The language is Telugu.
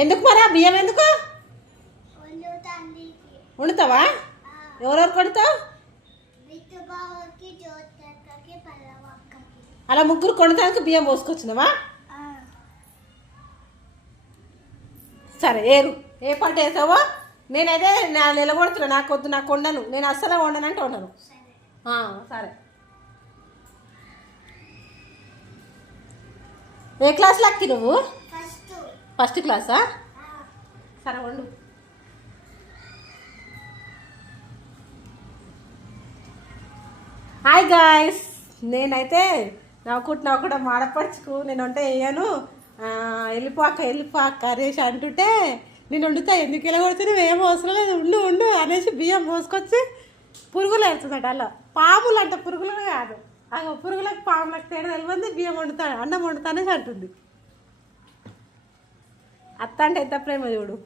ఎందుకు మరి ఆ బియ్యం ఎందుకు వండుతావా? ఎవరెవరు కొడతావు? అలా ముగ్గురు కొనడానికి బియ్యం పోసుకొచ్చినావా? సరే ఏరు. ఏ పంట వేసావో నేనైతే నిలబడుతున్నా. నాకు వద్దు, నాకు వండను. నేను అస్సలు వండనంటే వండను. సరే. ఏ క్లాస్ లక్కి నువ్వు? ఫస్ట్ క్లాసా? సరే వండు. హాయ్ గాయస్, నేనైతే నాకు కూడా మాడపడుచుకు నేను వంట వేయను, వెళ్ళిపోక అనేసి అంటుంటే నేను వండుతా. ఎందుకు ఇలా కొడుతున్నావు? ఏం అవసరం లేదు, ఉండు ఉండు అనేసి బియ్యం పోసుకొచ్చి పురుగులు వేస్తుందట. అలా పాములు అంట, పురుగులు కాదు. పురుగులకు పాములకు తేడా తెలియంది. బియ్యం వండుతా, అన్నం వండుతా అనేసి అంటుంది. అత్త అంటే ఎంత ప్రేమ చూడు.